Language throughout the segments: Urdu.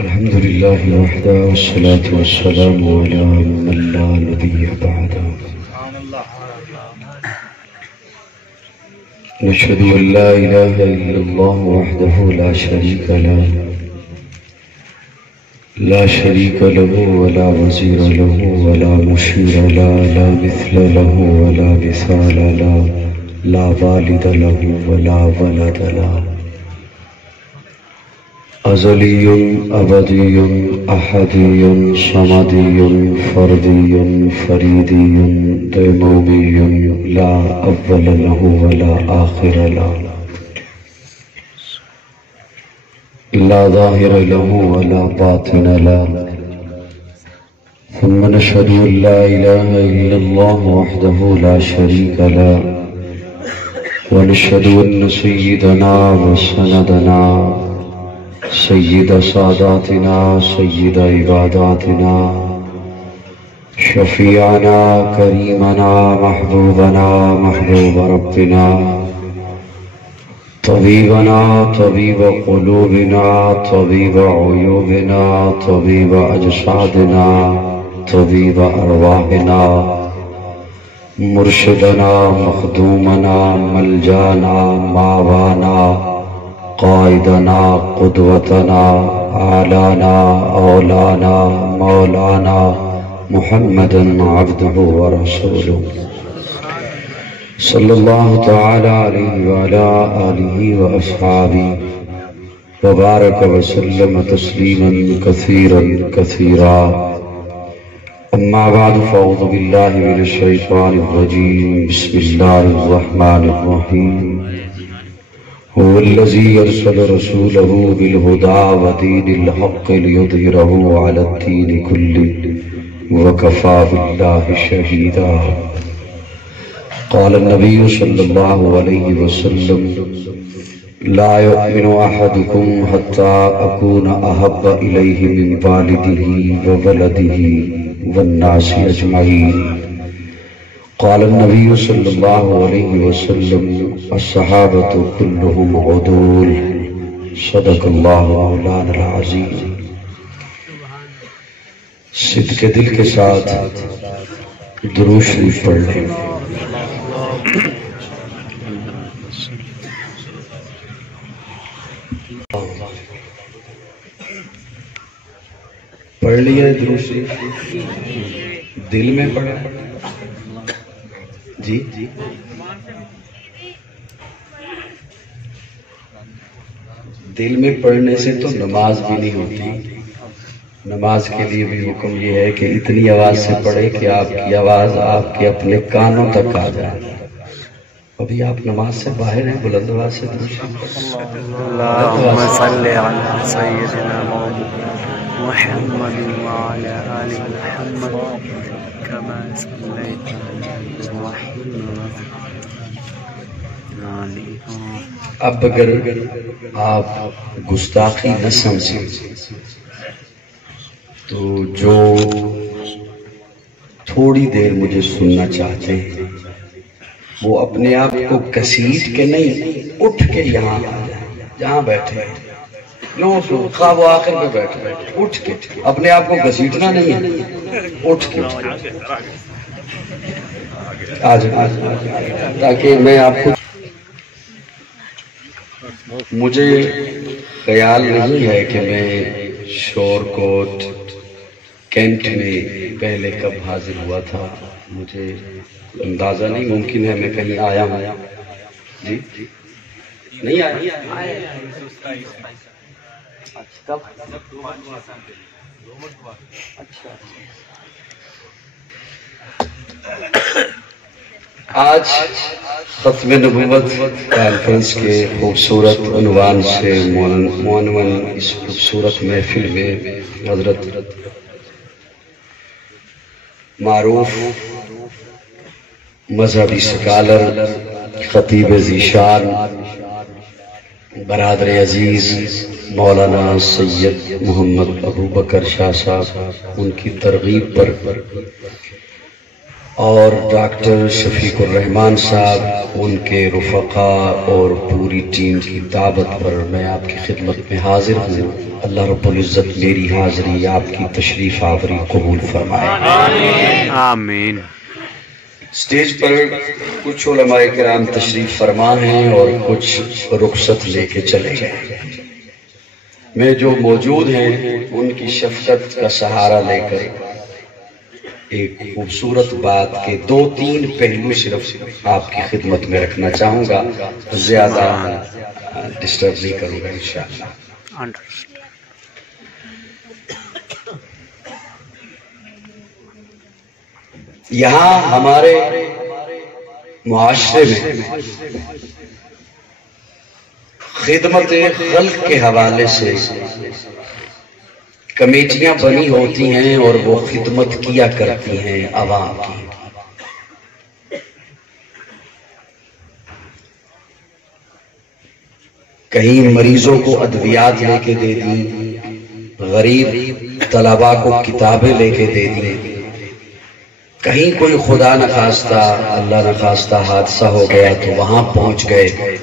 الحمد لله وحده والصلاة والسلام على من لا نبي بعده نشهد أن لا إله إلا الله وحده لا شريك له ولا وزير له ولا مشير له لا مثل له ولا مثال له لا والد له ولا ولد له أزلي أبدي أحدي صمدي فردي فريدي ديمومي لا أول له ولا آخر له لا ظاهر له ولا باطن له ثم نشهد أن لا إله إلا الله وحده لا شريك له ونشهد أن سيدنا وسندنا سيد ساداتنا سيد عباداتنا شفيعنا كريمنا محبوبنا محبوب ربنا طبيبنا طبيب قلوبنا طبيب عيوبنا طبيب أجسادنا طبيب أرواحنا مرشدنا مخدومنا ملجانا ماوانا قائدنا قدوتنا آلانا اولانا مولانا محمد عبده ورسوله صلی اللہ تعالی علیہ وعلى آلہ وأصحابہ وبارک وسلم تسلیما کثیرا کثیرا اما بعد فاعوذ باللہ من الشیطان الرجیم بسم اللہ الرحمن الرحیم هو الذي يرسل رسوله بالهدى ودين الحق ليظهره على الدين كله وكفى بالله شهيدا قال النبي صلى الله عليه وسلم لا يؤمن أحدكم حتى أكون أحب إليه من والده وولده والناس أجمعين قال النبي صلى الله عليه وسلم الصحابة كلهم عدول صدق الله مولانا العظيم صدق دل کے ساتھ درود شریف پڑھ لیں پڑھ لیا درود شریف دل میں پڑھا جی دل میں پڑھنے سے تو نماز بھی نہیں ہوتی نماز کے لیے بھی حکم یہ ہے کہ اتنی آواز سے پڑھے کہ آپ کی آواز آپ کے اپنے کانوں تک آ جائے ابھی آپ نماز سے باہر ہیں بلند آواز سے اللہم صلی علی سیدنا محمد وعلی آل محمد كما صليت على إبراهيم اب اگر آپ گستاخی نہ سمجھیں تو جو تھوڑی دیر مجھے سننا چاہتے ہیں وہ اپنے آپ کو کسیٹ کے نہیں اٹھ کے یہاں جہاں بیٹھے خواب و آخر میں بیٹھے اٹھ کے اپنے آپ کو گھسیٹنا نہیں ہے اٹھ کے آج تاکہ میں آپ کو مجھے خیال نہیں ہے کہ میں شور کوٹ کینٹ میں پہلے کب حاضر ہوا تھا مجھے اندازہ نہیں ممکن ہے میں کہیں آیا ہوں جی نہیں آیا آج ختم نبوت کانفرنس کے خوبصورت عنوان سے معنون اس خوبصورت محفل میں حضرت معروف مذہبی سکالر خطیب ذیشان برادر عزیز مولانا سید محمد ابو بکر شاہ صاحب ان کی ترغیب پر اور ڈاکٹر شفیق الرحمان صاحب، ان کے رفقا اور پوری ٹیم کی دعوت پر میں آپ کی خدمت میں حاضر ہوں۔ اللہ رب العزت میری حاضری، آپ کی تشریف آوری قبول فرمائے، آمین۔ اسٹیج پر کچھ علماء کرام تشریف فرما ہیں اور کچھ رخصت لے کے چلے گئے۔ میں جو موجود ہیں ان کی شفقت کا سہارا لے کر ایک خوبصورت بات کے 2-3 پہلو صرف آپ کی خدمت میں رکھنا چاہوں گا، زیادہ ڈسٹرب نہیں کروں گا انشاءاللہ۔ یہاں ہمارے معاشرے میں خدمت خلق کے حوالے سے کمیٹیاں بنی ہوتی ہیں اور وہ خدمت کیا کرتی ہیں عوام کی۔ کہیں مریضوں کو ادویات لے کے دے دی، غریب طلباء کو کتابیں لے کے دے دی، کہیں کوئی خدا نخواستہ اللہ نخواستہ حادثہ ہو گیا تو وہاں پہنچ گئے،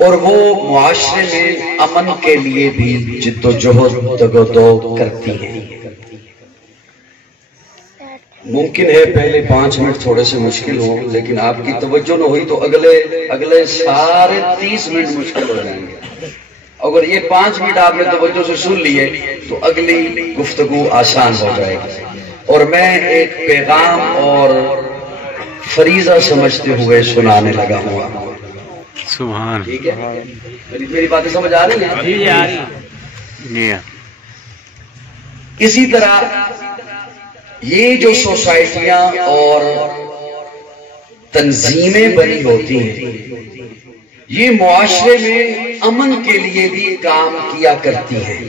اور وہ معاشرے میں امن کے لیے بھی جد و جہد دو کرتی ہیں۔ ممکن ہے پہلے 5 منٹ تھوڑے سے مشکل ہوں، لیکن آپ کی توجہ نہ ہوئی تو اگلے سارے 30 منٹ مشکل ہو جائیں گے۔ اگر یہ 5 منٹ آپ نے توجہ سے سن لیے تو اگلی گفتگو آسان ہو جائے گی۔ اور میں ایک پیغام اور فریضہ سمجھتے ہوئے سنانے لگا ہوا۔ سبحان، ٹھیک ہے؟ میری باتیں سمجھ آ رہی ہیں؟ اسی طرح یہ جو سوسائٹیاں اور تنظیمیں بنی ہوتی ہیں، یہ معاشرے میں امن کے لیے بھی کام کیا کرتی ہیں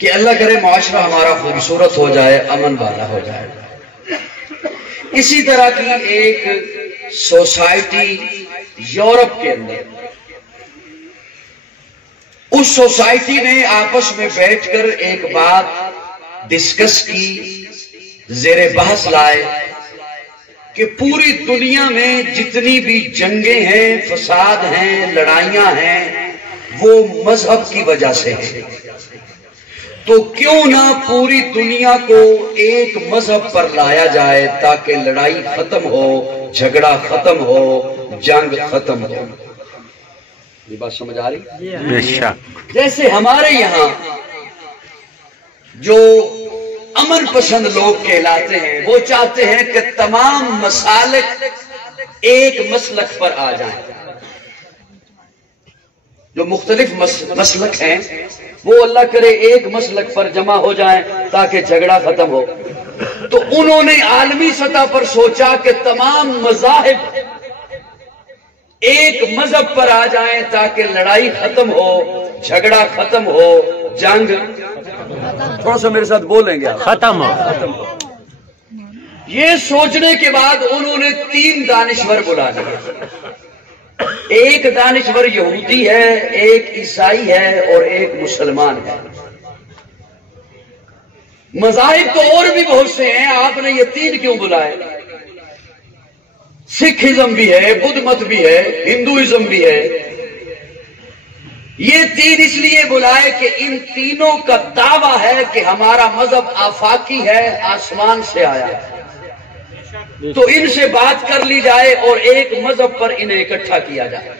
کہ اللہ کرے معاشرہ ہمارا خوبصورت ہو جائے، امن والا ہو جائے۔ اسی طرح کی ایک سوسائٹی یورپ کے اندر، اس سوسائٹی نے آپس میں بیٹھ کر ایک بات ڈسکس کی، زیر بحث لائے کہ پوری دنیا میں جتنی بھی جنگیں ہیں، فساد ہیں، لڑائیاں ہیں، وہ مذہب کی وجہ سے ہیں۔ تو کیوں نہ پوری دنیا کو ایک مذہب پر لایا جائے تاکہ لڑائی ختم ہو، جھگڑا ختم ہو، جنگ ختم ہو۔ یہ بات سمجھ آ رہی؟ بے شک۔ جیسے ہمارے یہاں جو امن پسند لوگ کہلاتے ہیں، وہ چاہتے ہیں کہ تمام مسالک ایک مسلک پر آ جائیں۔ جو مختلف مسلک ہیں وہ اللہ کرے ایک مسلک پر جمع ہو جائیں تاکہ جھگڑا ختم ہو۔ تو انہوں نے عالمی سطح پر سوچا کہ تمام مذاہب ایک مذہب پر آ جائیں تاکہ لڑائی ختم ہو، جھگڑا ختم ہو، جنگ تھوڑا سا میرے ساتھ بولیں گے، ختم ہو۔ یہ سوچنے کے بعد انہوں نے 3 دانشور بلا لیے۔ ایک دانشور یہودی ہے، ایک عیسائی ہے اور ایک مسلمان ہے۔ مذاہب تو اور بھی بہت سے ہیں، آپ نے یہ 3 کیوں بلائے؟ سکھ ازم بھی ہے، بدھ مت بھی ہے، ہندوازم بھی ہے۔ یہ 3 اس لیے بلائے کہ ان تینوں کا دعویٰ ہے کہ ہمارا مذہب آفاقی ہے، آسمان سے آیا ہے، تو ان سے بات کر لی جائے اور ایک مذہب پر انہیں اکٹھا کیا جائے۔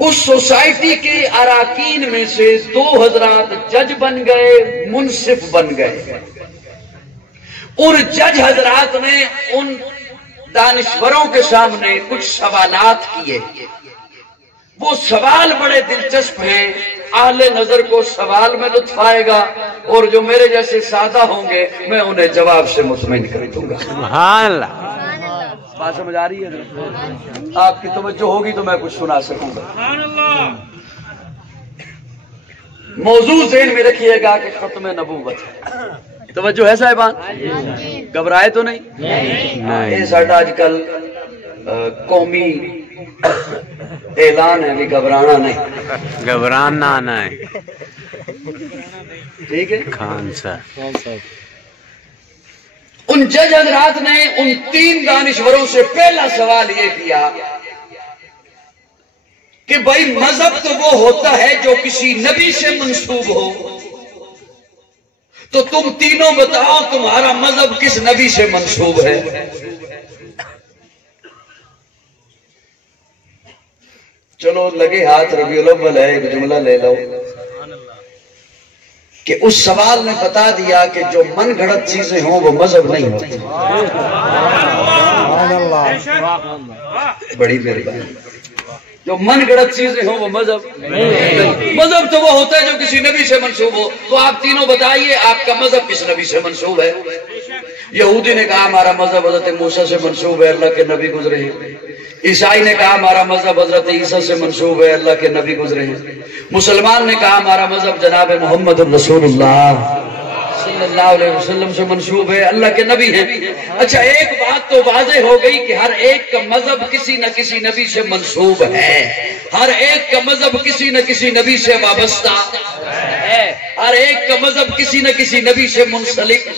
اس سوسائٹی کے اراکین میں سے 2 حضرات جج بن گئے، منصف بن گئے۔ ان جج حضرات نے ان دانشوروں کے سامنے کچھ سوالات کیے۔ وہ سوال بڑے دلچسپ ہیں، اہل نظر کو سوال میں لطف آئے گا اور جو میرے جیسے سادہ ہوں گے میں انہیں جواب سے مطمئن کر دوں گا۔ سبحان اللہ۔ بات سمجھ آ رہی ہے؟ آپ کی توجہ ہوگی تو میں کچھ سنا سکوں گا۔ موضوع ذہن میں رکھیے گا کہ ختم نبوت ہے۔ توجہ ہے صاحبان؟ گھبرائے تو نہیں؟ یہ ساڈا آج کل قومی اعلان ہے کہ گھبرانا نہیں، گھبرانا نہیں، ٹھیک ہے خان صاحب۔ ان جج حضرات نے ان 3 دانشوروں سے پہلا سوال یہ کیا کہ بھائی مذہب تو وہ ہوتا ہے جو کسی نبی سے منسوب ہو، تو تم تینوں بتاؤ تمہارا مذہب کس نبی سے منسوب ہے؟ چلو لگے ہاتھ، ربیع الاول ہے، ایک جملہ لے لو کہ اس سوال نے بتا دیا کہ جو من گھڑت چیزیں ہوں وہ مذہب نہیں ہوتی۔ بڑی مہربانی۔ جو من گھڑت چیزیں ہوں وہ مذہب نہیں، مذہب تو وہ ہوتا ہے جو کسی نبی سے منسوب ہو۔ تو آپ تینوں بتائیے آپ کا مذہب کس نبی سے منسوب ہے؟ یہودی نے کہا ہمارا مذہب حضرت موسیٰ سے منسوب ہے، اللہ کے نبی گزرے ہیں۔ عیسائی نے کہا ہمارا مذہب حضرت عیسیٰ سے منسوب ہے، اللہ کے نبی گزرے ہیں۔ مسلمان نے کہا ہمارا مذہب جناب محمد رسول اللہ صلی اللہ علیہ وسلم سے منسوب ہے، اللہ کے نبی ہیں۔ اچھا ایک بات تو واضح ہو گئی کہ ہر ایک کا مذہب کسی نہ کسی نبی سے منسوب ہے، ہر ایک کا مذہب کسی نہ کسی نبی سے وابستہ ہے، ہر ایک کا مذہب کسی نہ کسی نبی سے منسلک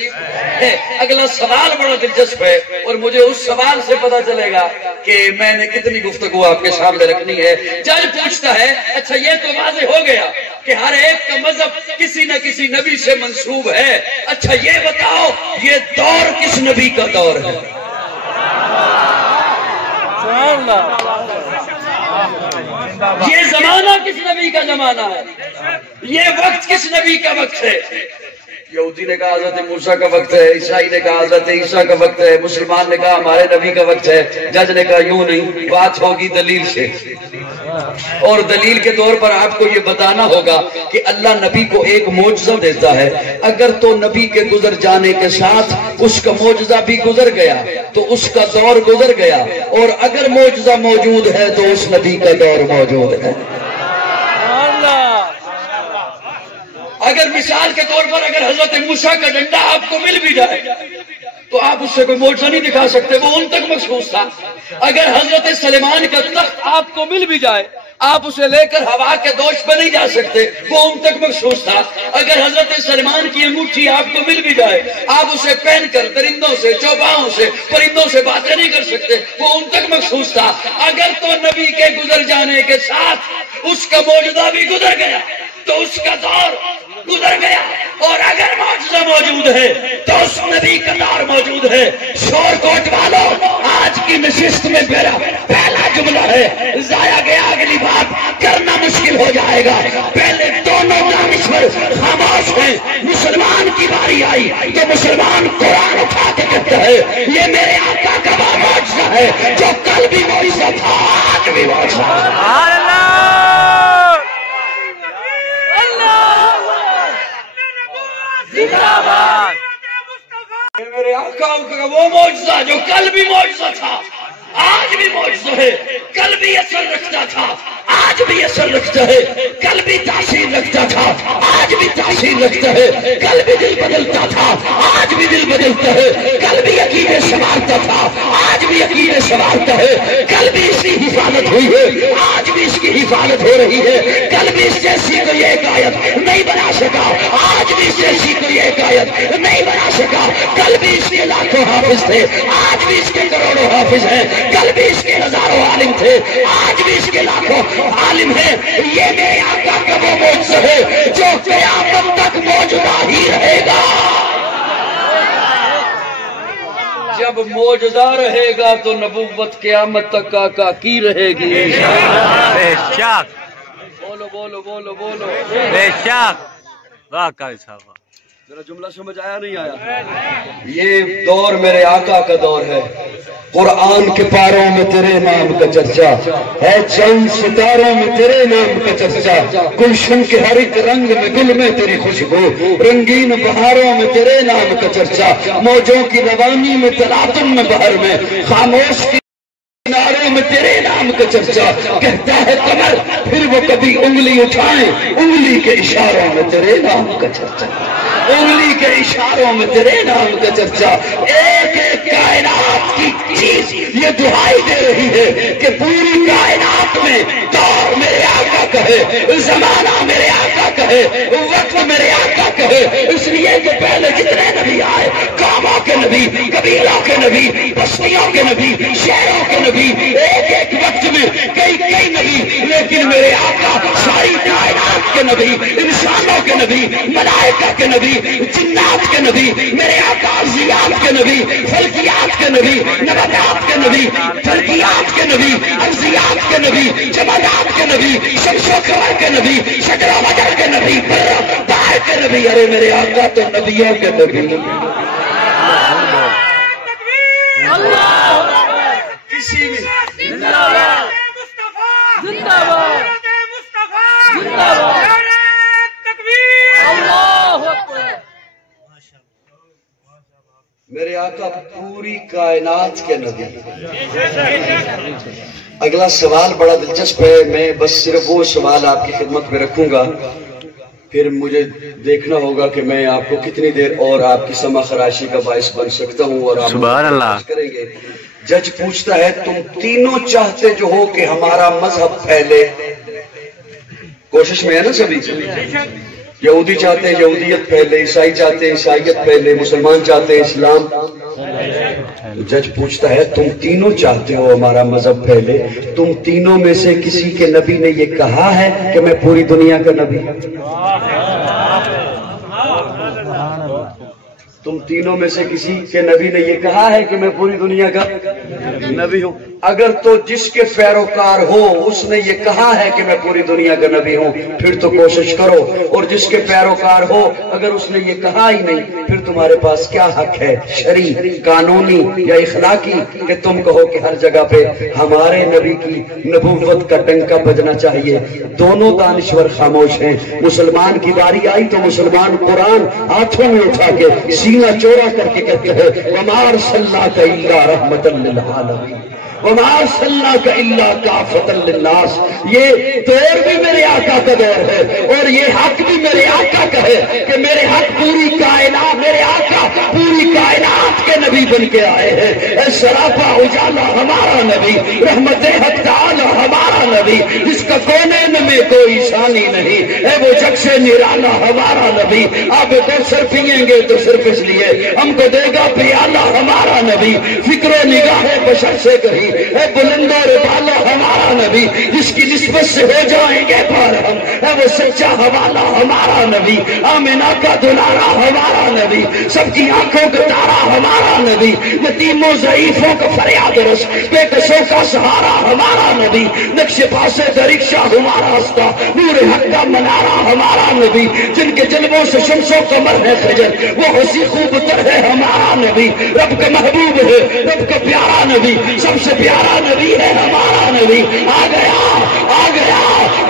ہے۔ اگلا سوال بڑا دلچسپ ہے اور مجھے اس سوال سے پتا چلے گا کہ میں نے کتنی گفتگو آپ کے سامنے رکھنی ہے۔ جج پوچھتا ہے اچھا یہ تو واضح ہو گیا کہ ہر ایک کا مذہب کسی نہ کسی نبی سے منسوب ہے، اچھا یہ بتاؤ یہ دور کس نبی کا دور ہے؟ یہ زمانہ کس نبی کا زمانہ ہے؟ یہ وقت کس نبی کا وقت ہے؟ یہودی نے کہا حضرت موسیٰ کا وقت ہے، عیسائی نے کہا حضرت عیسیٰ کا وقت ہے، مسلمان نے کہا ہمارے نبی کا وقت ہے۔ جج نے کہا یوں نہیں، بات ہوگی دلیل سے، اور دلیل کے طور پر آپ کو یہ بتانا ہوگا کہ اللہ نبی کو ایک معجزہ دیتا ہے، اگر تو نبی کے گزر جانے کے ساتھ اس کا معجزہ بھی گزر گیا تو اس کا دور گزر گیا، اور اگر معجزہ موجود ہے تو اس نبی کا دور موجود ہے۔ اگر مثال کے طور پر اگر حضرت موسیٰ کا ڈنڈا آپ کو مل بھی جائے تو آپ اس سے کوئی معجزہ نہیں دکھا سکتے، وہ ان تک مخصوص تھا۔ اگر حضرت سلیمان کا تخت آپ کو مل بھی جائے آپ اسے لے کر ہوا کے دوش پہ نہیں جا سکتے، وہ ان تک مخصوص تھا۔ اگر حضرت سلیمان کی انگوٹھی آپ کو مل بھی جائے آپ اسے پہن کر درندوں سے، چوپاؤں سے، پرندوں سے باتیں نہیں کر سکتے، وہ ان تک مخصوص تھا۔ اگر تو نبی کے گزر جانے کے ساتھ اس کا معجزہ بھی گزر گیا تو اس کا دور گزر گیا، اور اگر معجزہ موجود ہے تو اس نبی کا دور موجود ہے۔ شور کوٹ والوں آج کی نشست میں میرا پہلا جملہ ہے، ضائع گیا اگلی بات کرنا مشکل ہو جائے گا۔ پہلے دونوں دانشور خاموش ہیں، مسلمان کی باری آئی تو مسلمان قرآن اٹھا کے کہتا ہے یہ میرے آقا کا وہ معجزہ ہے جو کل بھی معجزہ تھا آج بھی معجزہ ہے۔ میرے آقا کا وہ معجزہ جو کل بھی معجزہ تھا آج بھی معجزہ ہے، کل بھی اثر رکھتا تھا آج بھی اثر رکھتا ہے، کل بھی تاثیر رکھتا تھا آج بھی تاثیر رکھتا ہے، کل بھی دل بدلتا تھا آج بھی دل بدلتا ہے، کل بھی عقیدے سنوارتا تھا آج بھی عقیدے سنوارتا ہے، کل بھی اس کی حفاظت ہوئی ہے آج بھی اس کی حفاظت ہو رہی ہے، کل بھی اس جیسی کوئی ایک آیت نہیں بنا سکا آج بھی اس جیسی کوئی ایک آیت نہیں بنا سکا، کل بھی اس کے لاکھوں حافظ تھے آج بھی اس کے کروڑوں حافظ ہیں، کل بھی اس کے ہزاروں عالم تھے آج بھی اس کے لاکھوں عالم ہیں۔ یہ میرے آقا کا وہ معجزہ ہے جو قیامت تک موجودہ ہی رہے گا۔ جب موجودہ رہے گا تو نبوت قیامت تک آقا کی رہے گی۔ بے شک، بولو بولو بولو بولو بے شک، واقعی صاحب ذرا جملہ سمجھ آیا نہیں آیا؟ یہ دور میرے آقا کا دور ہے، قرآن کے پاروں میں تیرے نام کا چرچا ہے، چند ستاروں میں تیرے نام کا چرچا، گلشن کے ہر ایک رنگ میں گل میں تیری خوشبو، رنگین بہاروں میں تیرے نام کا چرچا، موجوں کی روانی میں تلاطم میں بہر میں، خاموش کی کناروں میں تیرے نام کا چرچا، کہتا ہے قمر پھر وہ کبھی انگلی اٹھائیں، انگلی کے اشاروں میں تیرے نام کا چرچا، انگلی کے اشاروں میں تیرے نام کا چرچا۔ ایک ایک کائنات کی چیز یہ دعائی دے رہی ہے کہ پوری کائنات میں دور میرے آقا کا ہے، زمانہ میرے آقا کا کہے وقت میرے آقا کہے، اس لیے کہ پہلے جتنے نبی آئے قوموں کے نبی، قبیلوں کے نبی، بستیوں کے نبی، شہروں کے نبی، ایک ایک وقت میں کئی کئی نبی، لیکن میرے آقا ساری کائنات کے نبی، انسانوں کے نبی، ملائکہ کے نبی، جنات کے نبی، میرے آقا ارضیات کے نبی، فلکیات کے نبی، نباتات کے نبی، فلکیات کے نبی، ارضیات کے نبی، جمادات کے نبی، شمس و قمر کے نبی، شکر و مدر کے نبی، باہر کے نبی، ارے میرے آقا تو نبیوں کے نبی۔ کسی بھی میرے آقا پوری کائنات کے نبی۔ اگلا سوال بڑا دلچسپ ہے، میں بس صرف وہ سوال آپ کی خدمت میں رکھوں گا، پھر مجھے دیکھنا ہوگا کہ میں آپ کو کتنی دیر اور آپ کی سمع خراشی کا باعث بن سکتا ہوں، اور آپ سبحان اللہ کریں گے۔ جج پوچھتا ہے تم تینوں چاہتے جو ہو کہ ہمارا مذہب پھیلے، کوشش میں ہے نا سبھی، یہودی چاہتے ہیں یہودیت پھیلے، عیسائی چاہتے ہیں عیسائیت پھیلے، مسلمان چاہتے ہیں اسلام۔ جج پوچھتا ہے تم تینوں چاہتے ہو ہمارا مذہب پھیلے، تم تینوں میں سے کسی کے نبی نے یہ کہا ہے کہ میں پوری دنیا کا نبی ہوں؟ تم تینوں میں سے کسی کے نبی نے یہ کہا ہے کہ میں پوری دنیا کا نبی ہوں؟ اگر تو جس کے پیروکار ہو اس نے یہ کہا ہے کہ میں پوری دنیا کا نبی ہوں، پھر تو کوشش کرو، اور جس کے پیروکار ہو اگر اس نے یہ کہا ہی نہیں، پھر تمہارے پاس کیا حق ہے شرعی، قانونی یا اخلاقی کہ تم کہو کہ ہر جگہ پہ ہمارے نبی کی نبوت کا ڈنکا بجنا چاہیے؟ دونوں دانشور خاموش ہیں۔ مسلمان کی باری آئی تو مسلمان قرآن ہاتھوں میں اٹھا کے سینہ چوڑا کر کے کہتے ہیں وَمَا أَرْسَلْنَاكَ إِلَّا رَحْمَةً لِّلْعَالَمِينَ وَمَا أَرْسَلْنَاكَ إِلَّا كَافَةً لِّلنَّاسِ۔ یہ دور بھی میرے آقا کا دور ہے، اور یہ حق بھی میرے آقا کا ہے کہ میرے حق پوری کائنات، میرے آقا پوری کائنات کے نبی بن کے آئے ہیں۔ اے سراپا اجالا ہمارا نبی، رحمت حق تعالی ہمارا نبی، جس کا کونین میں کوئی ثانی نہیں، اے وہ جگ سے نرالا ہمارا نبی۔ آپ کوثر پیئیں گے تو صرف اس لیے ہم کو دے گا پیالہ ہمارا نبی، فکر و نگاہ بشر سے کہیں اے بلند و بالا ہمارا نبی، جس کی نسبت سے ہو جائیں گے پار ہم، اے وہ سچا حوالہ ہمارا نبی، آمنہ کا دلارا ہمارا نبی، سب کی آنکھوں کا تارا ہمارا نبی، یتیموں ضعیفوں کا فریاد رس، بے کسوں کا سہارا ہمارا نبی، نقش پاسے درکشہ ہمارا ہستا، نور حق کا منارہ ہمارا نبی، جن کے جلووں سے شمس و قمر ہے خجل، وہ حسی خوب تر ہے ہمارا نبی، رب کا محبوب ہے، رب کا پیارا نبی، سب سے پیارا نبی ہے ہمارا نبی۔ آ گیا آ گیا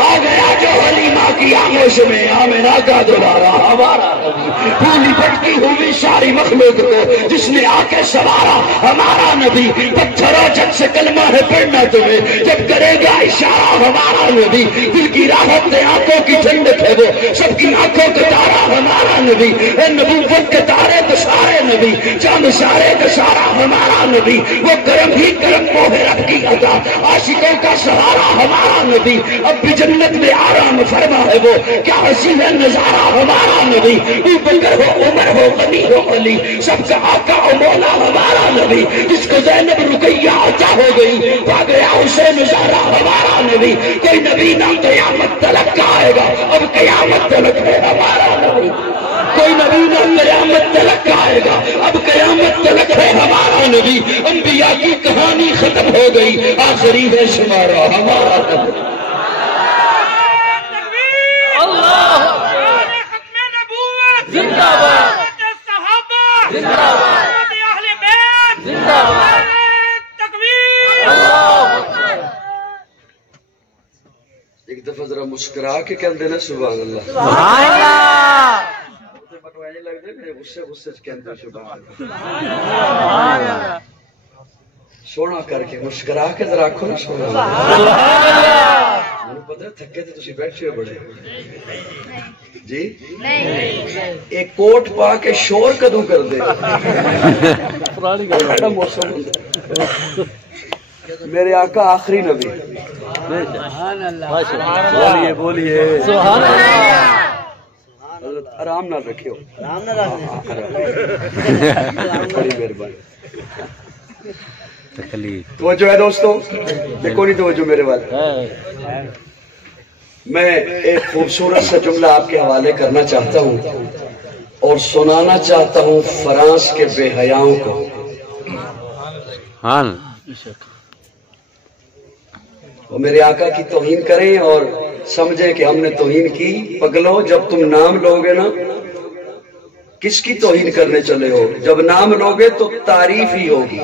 آ گیا جو حلیمہ کی آغوش میں آمنہ کا دلارا ہمارا نبی، پھولی پھٹکی ہوئی ساری مخلوق کو جس نے آ کے سوارا ہمارا نبی، پتھروں جگ سے کلمہ ہے پڑھنا تمہیں جب کرے گا اشارہ ہمارا نبی، دل کی راحت آنکھوں کی ٹھنڈک ہے وہ سب کی آنکھوں کا تارا ہمارا نبی، اے نبوت کے تارے تو سارے نبی، چاند سارے کا سارا ہمارا نبی، وہ کرم ہی کرم کو ہے رب کی عطا، عاشقوں کا سہارا ہمارا نبی، اب بھی جنت میں آرام فرما ہے وہ، کیا حسین ہے نظارہ ہمارا نبی، ابو بکر ہو عمر ہو غنی ہو علی، سب کا آقا و مولا ہمارا نبی، جس کو زینب رقیہ عطا ہو گئی پا گیا حسین زہرا ہمارا نبی، کوئی نبی نہ قیامت تلک کا آئے گا، اب قیامت تلک ہے ہمارا نبی، کوئی نبی نہ قیامت تلک کا آئے گا، اب قیامت تلک ہے ہمارا نبی، انبیاء کی کہانی ختم ہو گئی، آخری ہے شمارہ ہمارا نبی۔ زندہ باد صحابہ، زندہ باد اہل بیت، زندہ باد تکبیر، اللہ اکبر۔ ایک دفعہ ذرا مسکرا کے کہندے نا سبحان اللہ، سبحان اللہ، بٹوائے لگدے نے غصے غصے چ کہندے سبحان اللہ، سونا کر کے مسکرا کے ذرا آکھو نا سبحان اللہ۔ مجھے پتہ ہے تھکے تے تسی بیٹھے ہو بڑے جی، ایک کوٹ پا کے شور کدوں کر دے بڑا موسم ہوتا ہے۔ میرے آقا آخری نبی، بولیے بولیے سبحان اللہ، آرام نہ رکھیو، آرام نہ رکھنے بڑی مہربانی۔ توجہ ہے دوستو، دیکھو نہیں توجہ میرے والے۔ میں ایک خوبصورت سا جملہ آپ کے حوالے کرنا چاہتا ہوں اور سنانا چاہتا ہوں فرانس کے بے حیاؤں کو۔ وہ میرے آقا کی توہین کریں اور سمجھیں کہ ہم نے توہین کی۔ پگلو، جب تم نام لوگے نا، کس کی توہین کرنے چلے ہو؟ جب نام لوگے تو تعریف ہی ہوگی۔